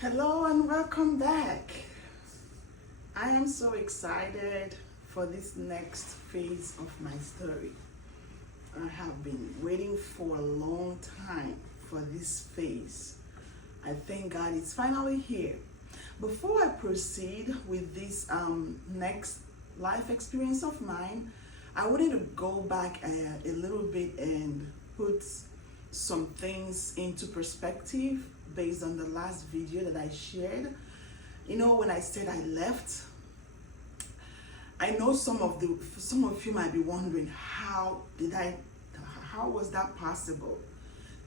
Hello and welcome back. I am so excited for this next phase of my story. I have been waiting for a long time for this phase. I thank God it's finally here. Before I proceed with this next life experience of mine, I wanted to go back a little bit and put some things into perspective based on the last video that I shared. You know, when I said I left, I know some of you might be wondering, how was that possible?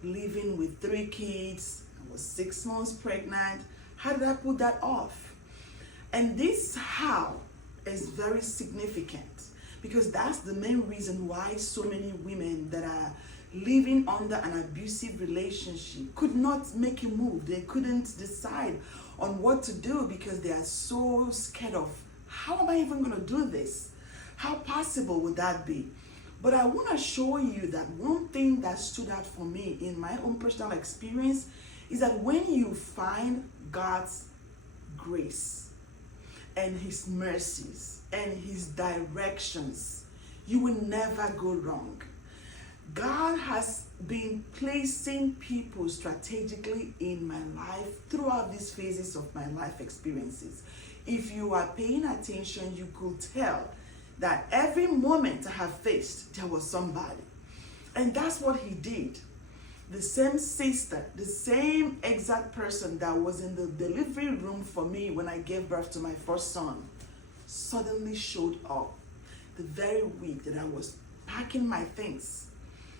Living with 3 kids, I was 6 months pregnant. How did I put that off? And this how is very significant, because that's the main reason why so many women that are living under an abusive relationship could not make a move. They couldn't decide on what to do because they are so scared of, how am I even going to do this? How possible would that be? But I want to show you that one thing that stood out for me in my own personal experience is that when you find God's grace and His mercies and His directions, you will never go wrong. God has been placing people strategically in my life throughout these phases of my life experiences. If you are paying attention, you could tell that every moment I have faced, there was somebody. And that's what He did. The same sister, the same exact person that was in the delivery room for me when I gave birth to my first son, suddenly showed up the very week that I was packing my things.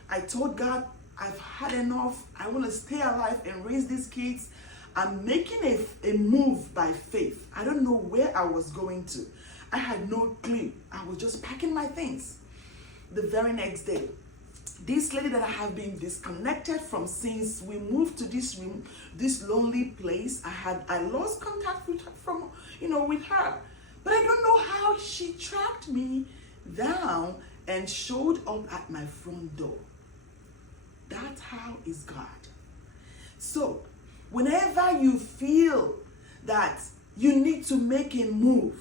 I told God, I've had enough. I want to stay alive and raise these kids. I'm making a move by faith. I don't know where I was going to. I had no clue. I was just packing my things. The very next day, this lady that I have been disconnected from since we moved to this room, this lonely place, I lost contact with her with her. But I don't know how she tracked me down and showed up at my front door. That's how is God. So, whenever you feel that you need to make a move,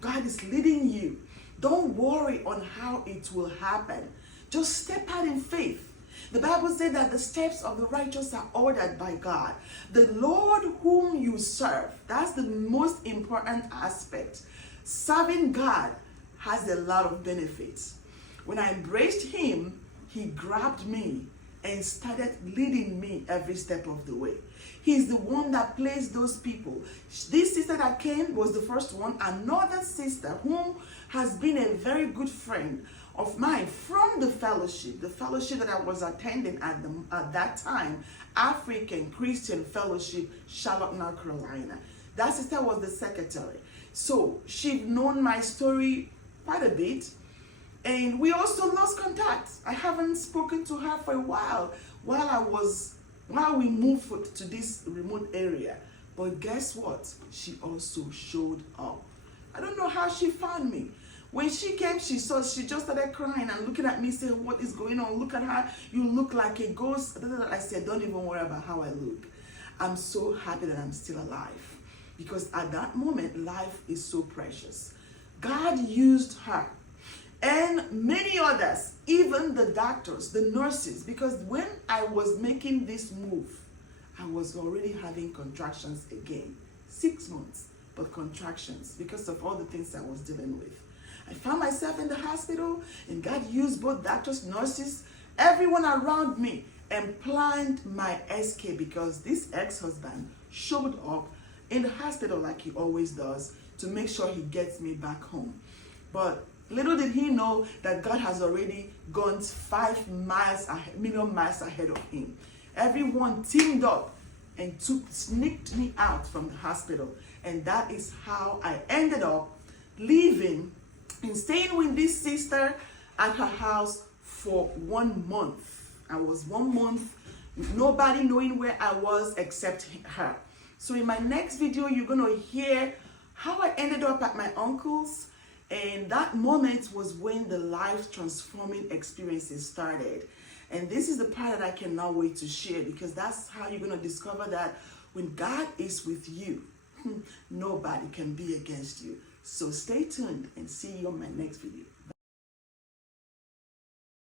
God is leading you. Don't worry on how it will happen. Just step out in faith. The Bible said that the steps of the righteous are ordered by God. The Lord whom you serve, that's the most important aspect. Serving God has a lot of benefits. When I embraced Him, He grabbed me and started leading me every step of the way. He's the one that placed those people. This sister that came was the first one. Another sister whom has been a very good friend of mine from the fellowship that I was attending at that time, African Christian Fellowship, Charlotte, North Carolina. That sister was the secretary. So she'd known my story quite a bit. And we also lost contact. I haven't spoken to her for a while while we moved to this remote area. But guess what? She also showed up. I don't know how she found me. When she came, she just started crying and looking at me, saying, "What is going on? Look at her. You look like a ghost." I said, "Don't even worry about how I look. I'm so happy that I'm still alive." Because at that moment, life is so precious. God used her. And many others, even the doctors, the nurses, because when I was making this move, I was already having contractions again. 6 months, but contractions because of all the things I was dealing with. I found myself in the hospital, and God used both doctors, nurses, everyone around me, and planned my escape because this ex-husband showed up in the hospital like he always does to make sure he gets me back home. But little did he know that God has already gone 5 million miles ahead of him. Everyone teamed up and sneaked me out from the hospital. And that is how I ended up living and staying with this sister at her house for 1 month. I was 1 month with nobody knowing where I was except her. So in my next video, you're going to hear how I ended up at my uncle's. And that moment was when the life transforming experiences started. And this is the part that I cannot wait to share, because that's how you're going to discover that When God is with you, nobody can be against you. So stay tuned and see you on my next video.